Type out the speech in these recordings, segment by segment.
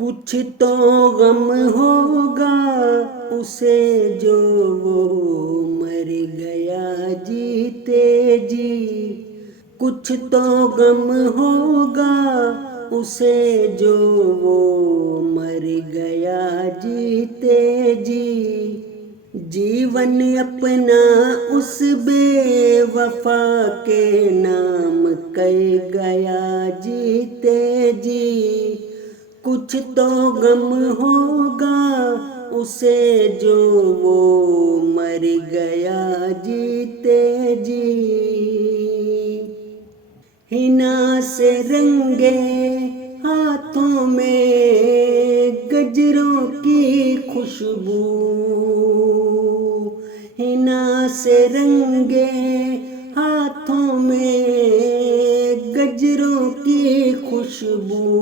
कुछ तो गम होगा उसे जो वो मर गया जीते जी। कुछ तो गम होगा उसे जो वो मर गया जीते जी। जीवन अपना उस बेवफा के नाम कर गया जीते जी। कुछ तो गम होगा उसे जो वो मर गया जीते जी। हिना से रंगे हाथों में गजरों की खुशबू। हिना से रंगे हाथों में गजरों की खुशबू।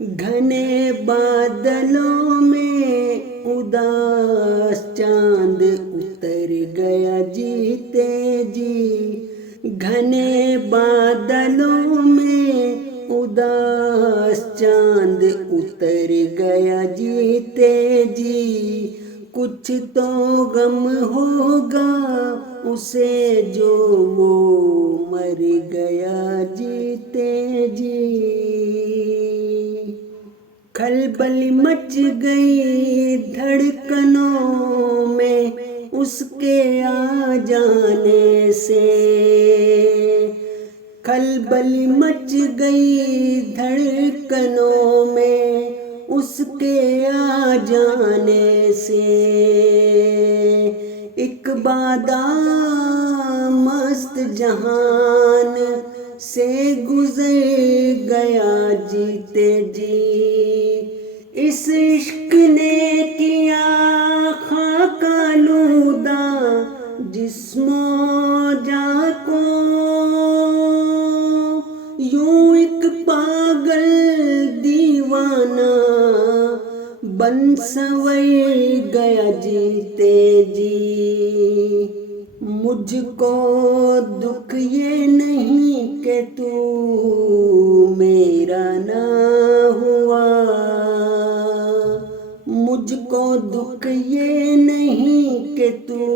घने बादलों में उदास चांद उतर गया जीते जी। घने बादलों में उदास चांद उतर गया जीते जी। कुछ तो गम होगा उसे जो वो मर गया जीते जी। खलबल मच गई धड़कनों में उसके आ जाने से। खलबल मच गई धड़कनों में उसके आ जाने से। एक बादाम मस्त जहान से गुजर गया जीते जी। इस इश्क ने किया खाकालूदा जिस्मो जान को। यूं एक पागल दीवाना बन संवर गया जीते जी। मुझको दुख ये नहीं कि तू मेरा ना हुआ। मुझको दुख ये नहीं कि तू